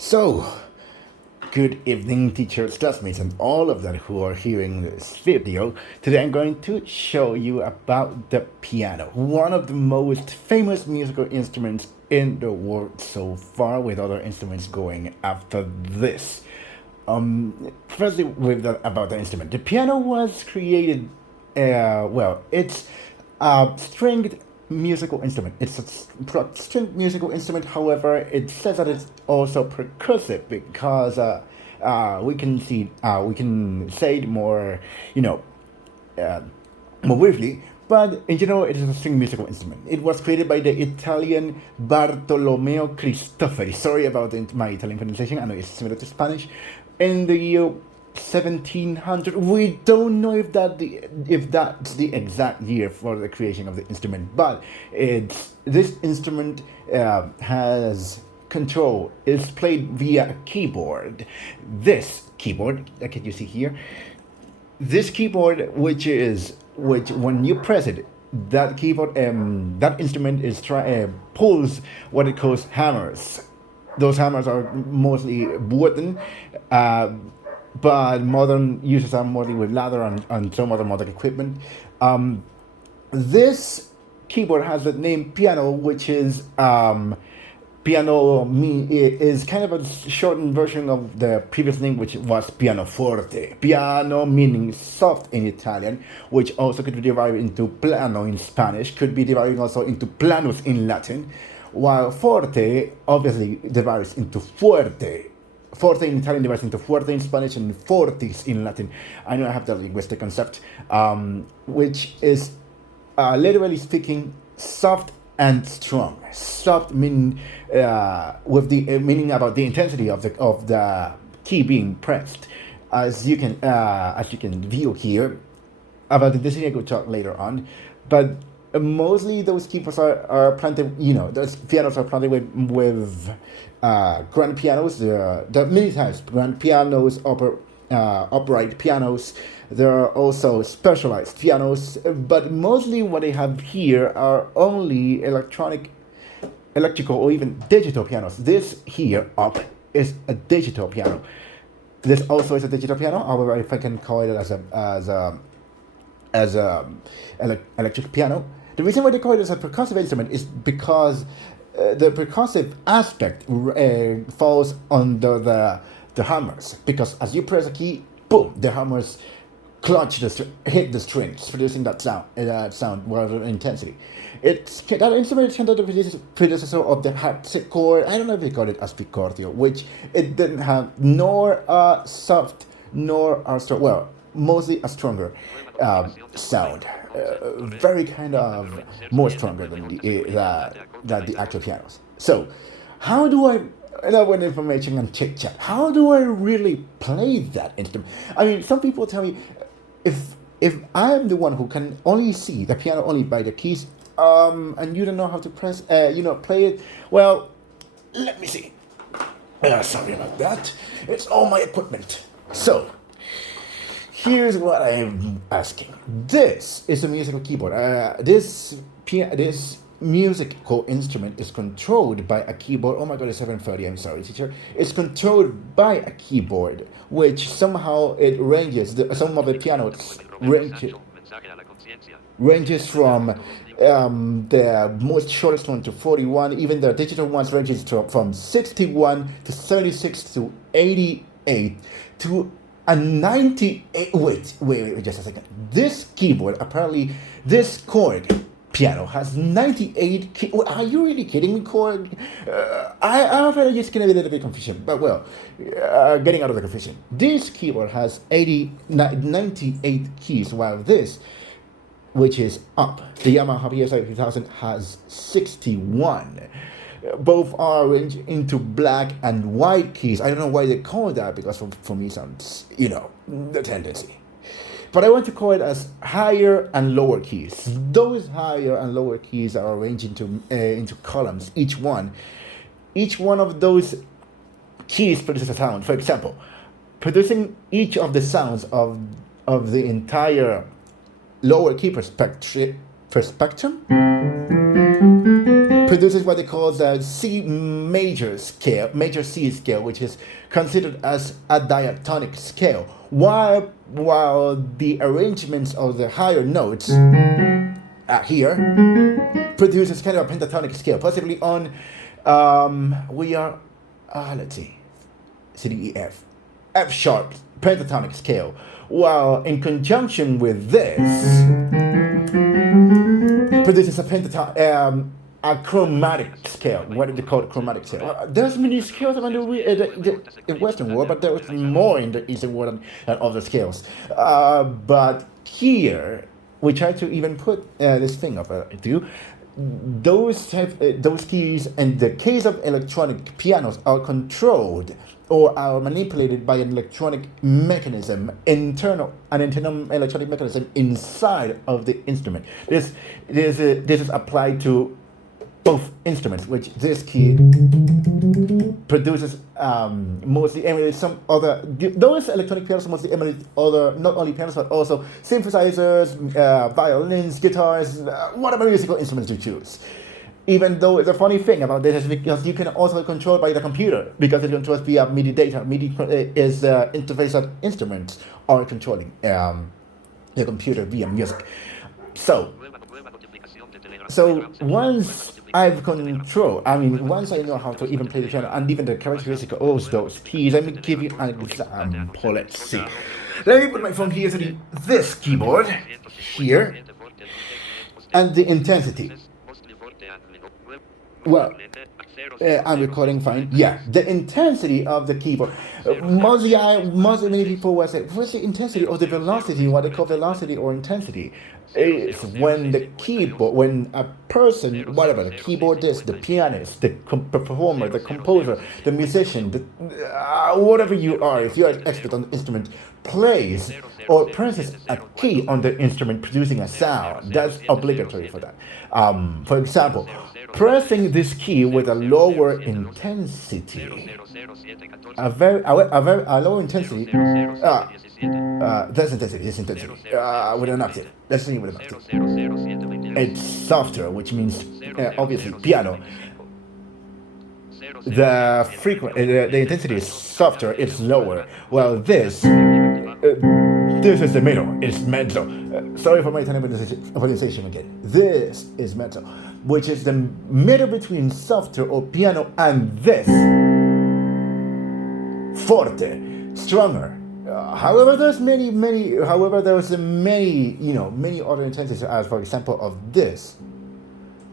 So, good evening, teachers, classmates, and all of that who are hearing this video. Today I'm going to show you about the piano, one of the most famous musical instruments in the world so far, with other instruments going after this. Firstly, about the instrument. The piano was created, it's a stringed musical instrument. It's a stringed musical instrument. However, it says that it's also percussive because we can say it more, you know, uh, more briefly. But in general, it is a string musical instrument. It was created by the Italian Bartolomeo Cristofori. Sorry about my Italian pronunciation. I know it's similar to Spanish. In the year 1700, we don't know if that's the exact year for the creation of the instrument, but this instrument has control. It's played via a keyboard. This keyboard, like you see here, this keyboard, which when you press it, that keyboard, that instrument pulls what it calls hammers. Those hammers are mostly wooden, but modern users are mostly with leather and some other modern equipment. This keyboard has the name piano, which is is kind of a shortened version of the previous name, which was pianoforte. Piano meaning soft in Italian, which also could be derived into plano in Spanish, could be deriving also into planus in Latin, while forte obviously derives into fuerte. Forte in Italian derives into fuerte in Spanish and fortis in Latin. I know I have the linguistic concept, which is literally speaking soft and strong. Soft meaning with the meaning about the intensity of the key being pressed, as you can view here. About the intensity I could talk later on, but mostly those keyboards are planted. Those pianos are planted with grand pianos, the many types: grand pianos, upright pianos. There are also specialized pianos, but mostly what I have here are only electrical, or even digital pianos. This here up is a digital piano. This also is a digital piano. However, if I can call it as a electric piano, the reason why they call it as a percussive instrument is because the percussive aspect falls under the hammers. Because as you press a key, boom, the hammers hit the strings, producing that sound rather intensity. That instrument is kind of the predecessor of the harpsichord. I don't know if they call it aspicordio, which it didn't have nor a soft nor a strong. Well, mostly a stronger sound, very kind of more stronger than the actual pianos. So, how do I? When information and chit chat, how do I really play that instrument? I mean, some people tell me if I'm the one who can only see the piano only by the keys, and you don't know how to play it. Well, let me see. Sorry about that. It's all my equipment. So, here's what I'm asking. This is a musical keyboard. This musical instrument is controlled by a keyboard. Oh my god, it's 7:30. I'm sorry, teacher. It's controlled by a keyboard, which somehow it ranges. Some of the pianos ranges from the most shortest one to 41. Even the digital ones ranges from 61 to 36 to 88 to a 98. Wait, just a second. This keyboard, apparently, this chord piano has 98 keys. Are you really kidding me, chord? I'm afraid I'm just gonna be a little bit confusion, but getting out of the confusion. This keyboard has 98 keys, while this, which is up, the Yamaha PSI 3000, has 61. Both are arranged into black and white keys. I don't know why they call it that, because for me sounds, the tendency. But I want to call it as higher and lower keys. Those higher and lower keys are arranged into columns. Each one of those keys produces a sound. For example, producing each of the sounds of the entire lower key per spectrum produces what they call the C major scale, major C scale, which is considered as a diatonic scale, while the arrangements of the higher notes here produces kind of a pentatonic scale, possibly on we are let's see, C D E F, F sharp pentatonic scale, while in conjunction with this produces a chromatic scale. What do they call it? Chromatic scale. There's many scales around the Western world, but there's more in the Eastern world than other scales. But here, we try to even put this thing up to those keys. In the case of electronic pianos, are controlled or are manipulated by an electronic mechanism, an internal electronic mechanism inside of the instrument. This is applied to both instruments, which this key produces mostly emulate some other. Those electronic pianos mostly emulate other, not only pianos but also synthesizers, violins, guitars, whatever musical instruments you choose. Even though it's a funny thing about this is because you can also control by the computer, because it controls via MIDI data. MIDI is the interface that instruments are controlling the computer via music. So once once I know how to even play the piano and even the characteristics of those keys, let me give you an example. Let's see. Let me put my phone here to this keyboard here, and the intensity. Well, I'm recording fine. Yeah, the intensity of the keyboard. Most many people will say, what's the intensity or the velocity? What they call velocity or intensity is when the keyboard, when a person, whatever the keyboardist, the pianist, the performer, the composer, the musician, whatever you are, if you're an expert on the instrument, plays or presses a key on the instrument producing a sound, that's obligatory for that. For example, pressing this key with a lower intensity, a lower intensity, that's intensity, this intensity, with an octave. Let's see with an octave. It's softer, which means obviously piano. The intensity is softer, it's lower. Well, this is the middle, it's mezzo. Sorry for my Italian pronunciation again. This is mezzo, which is the middle between softer or piano and this forte, stronger. However, there's many other intensities, as for example of this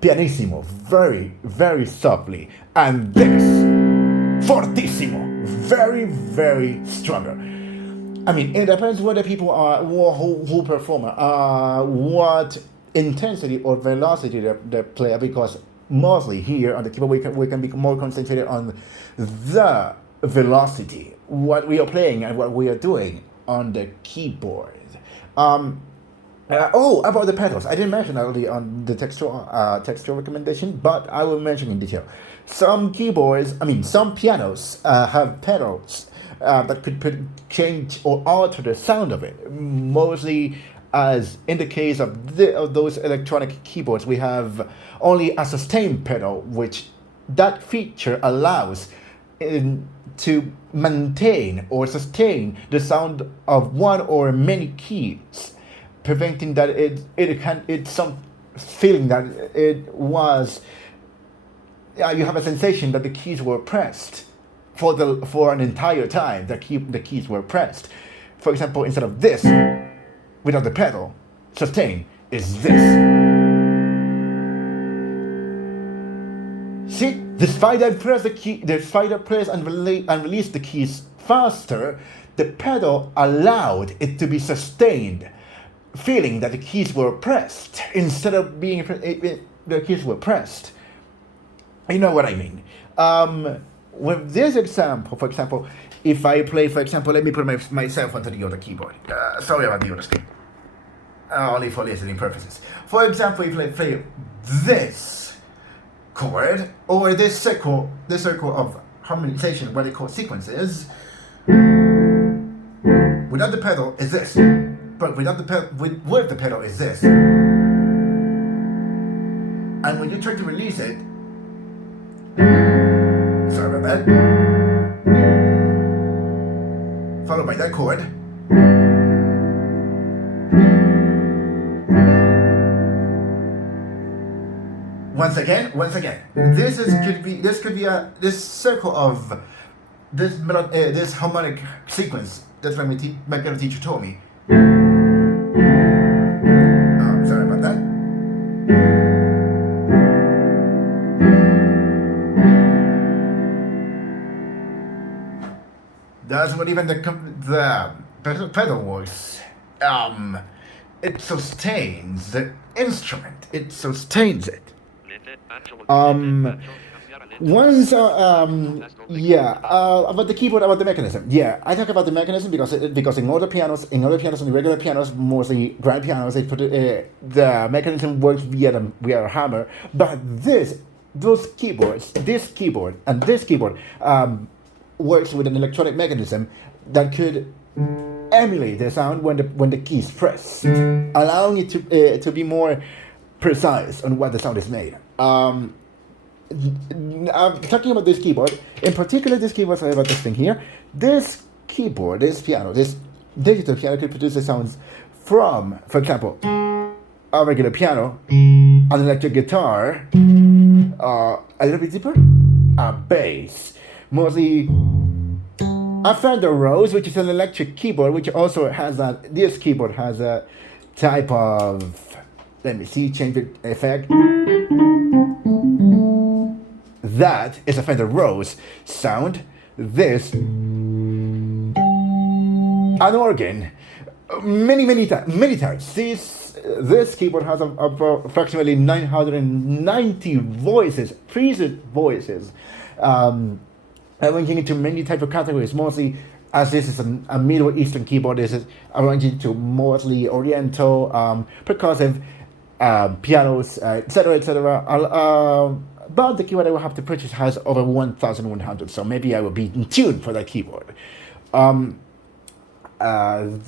pianissimo, very, very softly, and this fortissimo, very, very stronger. I mean, it depends what the people are, who perform, what intensity or velocity they play, because mostly here on the keyboard we can be more concentrated on the velocity, what we are playing and what we are doing on the keyboard. About the pedals, I didn't mention earlier on the textual recommendation, but I will mention in detail. Some pianos have pedals that could change or alter the sound of it. Mostly, as in the case of those electronic keyboards, we have only a sustain pedal, which that feature allows to maintain or sustain the sound of one or many keys, preventing that it's some feeling that it was. You have a sensation that the keys were pressed for an entire time. The keys were pressed. For example, instead of this, without the pedal, sustain is this. See, despite I press and release the keys faster, the pedal allowed it to be sustained, feeling that the keys were pressed instead of being the keys were pressed. You know what I mean? With this example, for example, if I play, for example, let me put myself onto the other keyboard. Sorry about the other screen. Only for listening purposes. For example, if I play this chord or this circle of harmonization, what they call sequences, without the pedal is this, but with the pedal is this. And when you try to release it, Sorry about that. Followed by that chord. Once again. This could be this circle of this harmonic sequence. That's what my piano teacher told me. Sorry about that. That's what even the pedal works. It sustains the instrument. It sustains it. Once, about the keyboard, about the mechanism. Yeah, I talk about the mechanism because in other pianos, and the regular pianos, mostly grand pianos, they put the mechanism works via a hammer. But this keyboard and this keyboard works with an electronic mechanism that could emulate the sound when the key is pressed, allowing it to be more precise on what the sound is made. I'm talking about this keyboard, in particular this keyboard, sorry about this thing here. This keyboard, this piano, this digital piano could produce the sounds from, for example, a regular piano, an electric guitar, a little bit deeper, a bass, mostly a Fender Rose, which is an electric keyboard, which also has this keyboard has a type of, let me see, change the effect. That is a Fender Rose sound. This, an organ, many times. This keyboard has approximately 990 voices, preset voices. Arranging into many type of categories, mostly as this is a Middle Eastern keyboard. This is arranging to mostly Oriental, percussive pianos, etc. But the keyboard I will have to purchase has over 1,100, so maybe I will be in tune for that keyboard.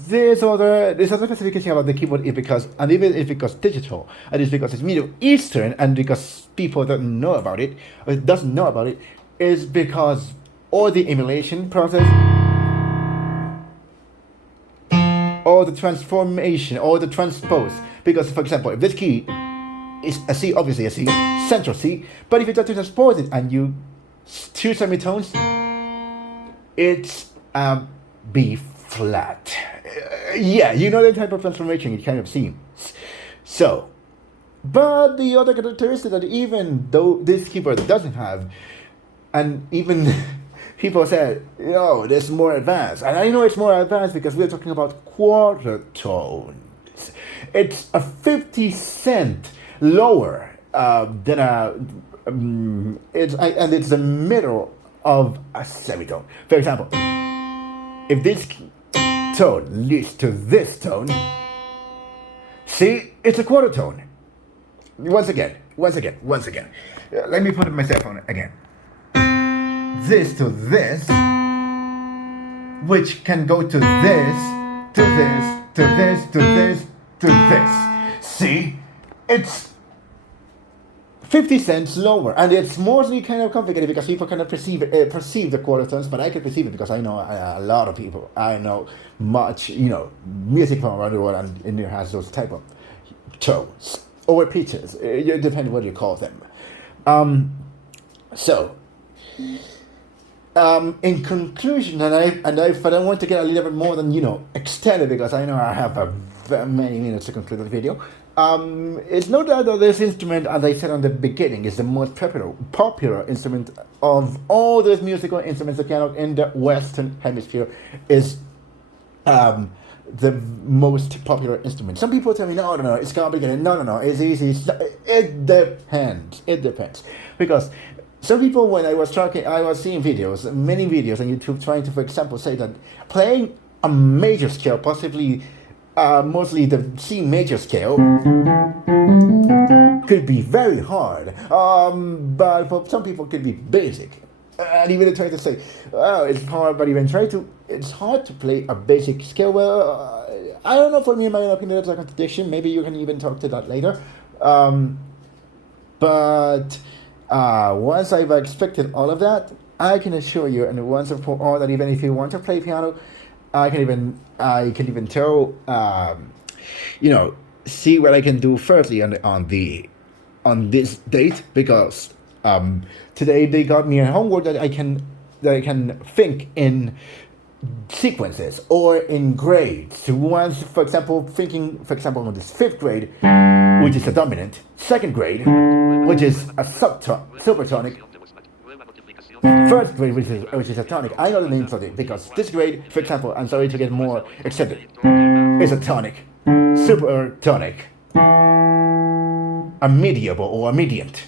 This other specification about the keyboard is because, and even if because digital, and it's because it's Middle Eastern, and because people don't know about it, or doesn't know about it, is because all the emulation process, all the transformation, all the transpose. Because, for example, if this key is a C, obviously a C, central C, but if you try to transpose it and you two semitones, it's B flat. Yeah, you know the type of transformation it kind of seems. So, but the other characteristic that even though this keyboard doesn't have, and even people said, this is more advanced. And I know it's more advanced because we're talking about quarter tones. It's a 50 cent lower than it's the middle of a semitone. For example, if this tone leads to this tone, see, it's a quarter tone. Once again. Let me put my cell phone again. This to this, which can go to this, to this, to this, to this, to this. See, it's 50 cents lower, and it's mostly kind of complicated because people cannot perceive the quarter tones, but I can perceive it because I know a lot of people. I know much, music from around the world, and it has those type of tones or pitches. It depends what you call them. In conclusion, and if I don't want to get a little bit more than extended, because I know I have many minutes to conclude the video. It's no doubt that this instrument, as I said on the beginning, is the most popular instrument of all those musical instruments. The piano in the Western Hemisphere is the most popular instrument. Some people tell me, no, it's complicated. No, it's easy. It depends. Because some people, when I was seeing videos, many videos on YouTube, trying to, for example, say that playing a major scale, possibly mostly the C major scale, could be very hard. But for some people, it could be basic. And even try to say, it's hard, but even it's hard to play a basic scale. Well, I don't know, for me, in my opinion, that's a contradiction. Maybe you can even talk to that later. But Once I've expected all of that, I can assure you, and once and for all, that even if you want to play piano, I can even tell, you know, see what I can do firstly on this date, because today they got me a homework that I can think in sequences or in grades. Once, for example, thinking, for example, on this fifth grade, which is a dominant, second grade, which is a supertonic, first grade, which is a tonic. I know the names of it because this grade, for example, I'm sorry to get more extended, is a tonic, supertonic, a mediable or a mediant,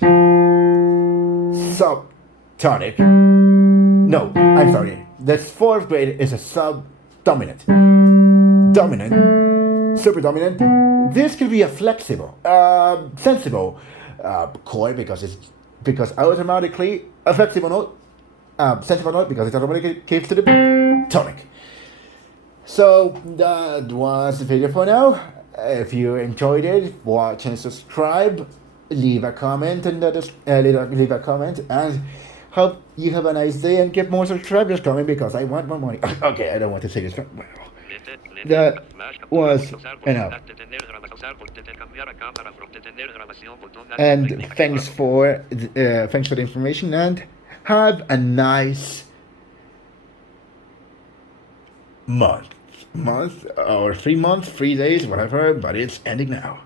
subtonic. No, I'm sorry. The fourth grade is a subdominant, dominant, super dominant. This could be a flexible, sensible chord, because automatically a flexible note, sensible note, because it automatically gives to the tonic. So that was the video for now. If you enjoyed it, watch and subscribe. Leave a comment leave a comment, and hope you have a nice day and get more subscribers coming because I want more money. Okay, I don't want to say this. That was enough. And thanks for the information, and have a nice month or 3 months, 3 days, whatever. But it's ending now.